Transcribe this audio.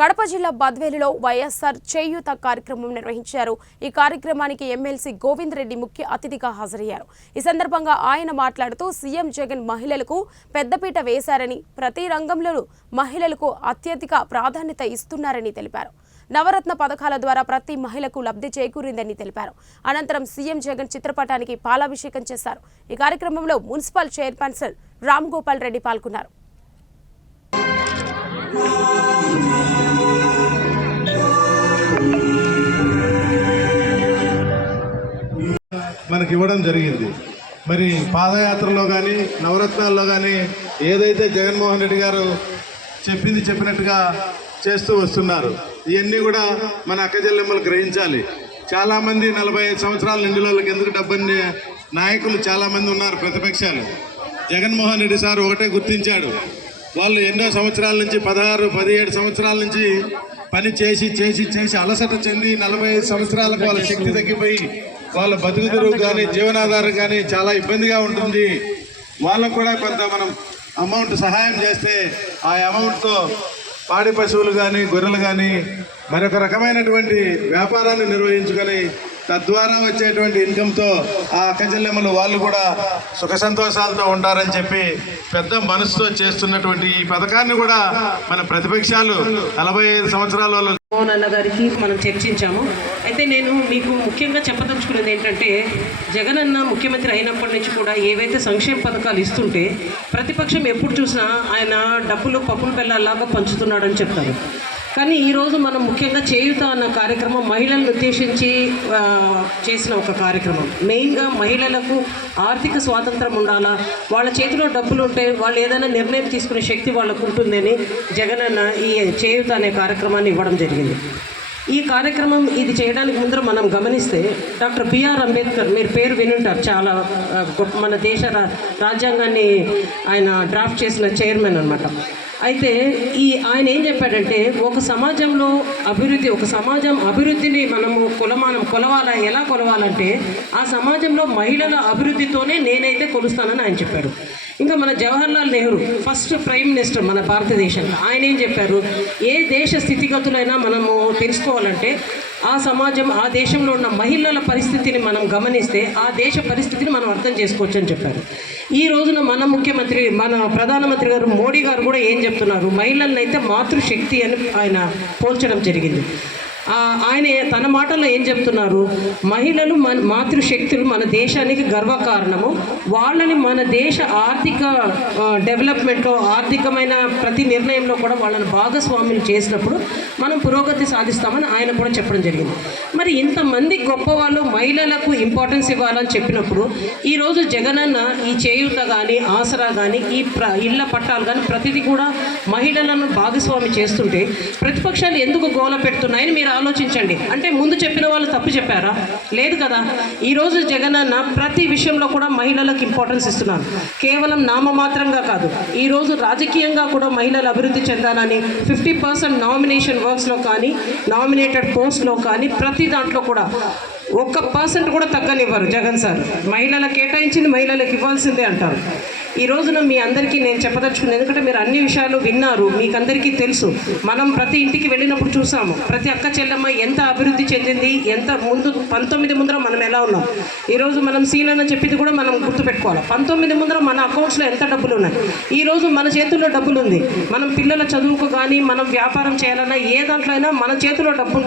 కడప జిల్లా బద్వేలులో వైఎస్ఆర్ చేయూత కార్యక్రమం నిర్వహించారు. ఈ కార్యక్రమానికి ఎమ్మెల్సీ గోవింద్ రెడ్డి ముఖ్య అతిథిగా హాజరయ్యారు. ఈ సందర్భంగా ఆయన మాట్లాడుతూ సీఎం జగన్ మహిళలకు పెద్దపీట వేశారని, ప్రతి రంగంలోనూ మహిళలకు అత్యధిక ప్రాధాన్యత ఇస్తున్నారని తెలిపారు. నవరత్న పథకాల ద్వారా ప్రతి మహిళకు లబ్ధి చేకూరిందని తెలిపారు. అనంతరం సీఎం జగన్ చిత్రపటానికి పాలాభిషేకం చేశారు. ఈ కార్యక్రమంలో మున్సిపల్ చైర్పర్సన్ రామ్ గోపాల్ రెడ్డి పాల్గొన్నారు. మనకి ఇవ్వడం జరిగింది. మరి పాదయాత్రలో కానీ నవరత్నాల్లో కానీ ఏదైతే జగన్మోహన్ రెడ్డి గారు చెప్పినట్టుగా చేస్తూ వస్తున్నారు. ఇవన్నీ కూడా మన అక్క చెల్లెమ్మలు గ్రహించాలి. చాలామంది 45 సంవత్సరాల నిండులోకి ఎందుకు డబ్బుని నాయకులు చాలామంది ఉన్నారు ప్రతిపక్షాలు. జగన్మోహన్ రెడ్డి సార్ ఒకటే గుర్తించాడు. వాళ్ళు ఎన్నో సంవత్సరాల నుంచి 16-17 సంవత్సరాల నుంచి పని చేసి అలసట చెంది 45 సంవత్సరాలకు వాళ్ళ శక్తి తగ్గిపోయి వాళ్ళ బతుకుదెరువు కానీ జీవనాధారం కానీ చాలా ఇబ్బందిగా ఉంటుంది. వాళ్ళకు కూడా కొంత మనం అమౌంట్ సహాయం చేస్తే ఆ అమౌంట్తో పాడి పశువులు కానీ గొర్రెలు కానీ మరొక రకమైనటువంటి వ్యాపారాన్ని నిర్వహించుకొని తద్వారా వచ్చేటువంటి ఇన్కంతో ఆ అక్కచెల్లెమ్మలు వాళ్ళు కూడా సుఖ సంతోషాలతో ఉంటారని చెప్పి పెద్ద మనసుతో చేస్తున్నటువంటి ఈ పథకాన్ని కూడా మన ప్రతిపక్షాలు 45 సంవత్సరాల వాళ్ళు మోహన్ అన్న గారికి మనం చర్చించాము. అయితే నేను మీకు ముఖ్యంగా చెప్పదలుచుకున్నది ఏంటంటే, జగన్ అన్న ముఖ్యమంత్రి అయినప్పటి నుంచి కూడా ఏవైతే సంక్షేమ పథకాలు ఇస్తుంటే ప్రతిపక్షం ఎప్పుడు చూసినా ఆయన డబ్బులు పప్పుల బెల్లాలాగా పంచుతున్నాడని చెప్తారు. కానీ ఈరోజు మనం ముఖ్యంగా చేయూత అన్న కార్యక్రమం మహిళలను ఉద్దేశించి చేసిన ఒక కార్యక్రమం. మెయిన్గా మహిళలకు ఆర్థిక స్వాతంత్రం ఉండాలా, వాళ్ళ చేతిలో డబ్బులు ఉంటే వాళ్ళు ఏదైనా నిర్ణయం తీసుకునే శక్తి వాళ్ళకు ఉంటుందని జగన్ అన్న ఈ చేయూత అనే కార్యక్రమాన్ని ఇవ్వడం జరిగింది. ఈ కార్యక్రమం ఇది చేయడానికి ముందర మనం గమనిస్తే డాక్టర్ బిఆర్ అంబేద్కర్, మీరు పేరు వినుంటారు, చాలా మన దేశ రాజ్యాంగాన్ని ఆయన డ్రాఫ్ట్ చేసిన చైర్మన్ అన్నమాట. అయితే ఆయన ఏం చెప్పాడంటే, ఒక సమాజంలో ఒక సమాజం అభివృద్ధిని మనము కొలవాలా, ఎలా కొలవాలంటే ఆ సమాజంలో మహిళల అభివృద్ధితోనే నేనైతే కొలుస్తానని ఆయన చెప్పాడు. ఇంకా మన Jawaharlal Nehru first prime minister మన భారతదేశంలో, ఆయన ఏం చెప్పారు, ఏ దేశ స్థితిగతులైనా మనము తెలుసుకోవాలంటే ఆ సమాజం, ఆ దేశంలో ఉన్న మహిళల పరిస్థితిని మనం గమనిస్తే ఆ దేశ పరిస్థితిని మనం అర్థం చేసుకోవచ్చు అని చెప్పారు. ఈ రోజున మన ప్రధానమంత్రి గారు మోడీ గారు కూడా ఏం చెప్తున్నారు, మహిళలను అయితే మాతృశక్తి అని ఆయన పోల్చడం జరిగింది. ఆయన తన మాటల్లో ఏం చెప్తున్నారు, మహిళలు మాతృశక్తులు మన దేశానికి గర్వకారణము, వాళ్ళని మన దేశ ఆర్థిక డెవలప్మెంట్లో ఆర్థికమైన ప్రతి నిర్ణయంలో కూడా వాళ్ళని భాగస్వామ్యం చేసినప్పుడు మనం పురోగతి సాధిస్తామని ఆయన కూడా చెప్పడం జరిగింది. మరి ఇంతమంది గొప్ప వాళ్ళు మహిళలకు ఇంపార్టెన్స్ ఇవ్వాలని చెప్పినప్పుడు ఈరోజు జగనన్న ఈ చేయూత కానీ ఆసరా కానీ ఈ ఇళ్ల పట్టాలు కానీ ప్రతిదీ కూడా మహిళలను భాగస్వామి చేస్తుంటే ప్రతిపక్షాలు ఎందుకు గోల పెడుతున్నాయని మీరు ఆలోచించండి. అంటే ముందు చెప్పిన వాళ్ళు తప్పు చెప్పారా? లేదు కదా. ఈరోజు జగనన్న ప్రతి విషయంలో కూడా మహిళలకు ఇంపార్టెన్స్ ఇస్తున్నారు. కేవలం నామమాత్రంగా కాదు, ఈరోజు రాజకీయంగా కూడా మహిళలు అభివృద్ధి చెందాలని 50% నామినేషన్ వర్క్స్లో కానీ నామినేటెడ్ పోస్ట్లో కానీ ప్రతి దాంట్లో కూడా 1% కూడా తగ్గనివ్వరు జగన్ సార్. మహిళలకు కేటాయించింది మహిళలకు ఇవ్వాల్సిందే అంటారు. ఈ రోజున మీ అందరికీ నేను చెప్పదలుచుకున్నాను, ఎందుకంటే మీరు అన్ని విషయాలు విన్నారు, మీకు అందరికీ తెలుసు. మనం ప్రతి ఇంటికి వెళ్ళినప్పుడు చూసాము ప్రతి అక్క చెల్లెమ్మ ఎంత అభివృద్ధి చెందింది, ఎంత ముందు 19 ముందర మనం ఎలా ఉన్నాం. ఈరోజు మనం సీనన్న చెప్పింది కూడా మనం గుర్తుపెట్టుకోవాలి. 19 ముందర మన అకౌంట్స్లో ఎంత డబ్బులు ఉన్నాయి, ఈరోజు మన చేతుల్లో డబ్బులు ఉంది. మనం పిల్లల చదువుకు కానీ మనం వ్యాపారం చేయాలన్నా ఏ దాంట్లో అయినా మన చేతిలో డబ్బు ఉంటే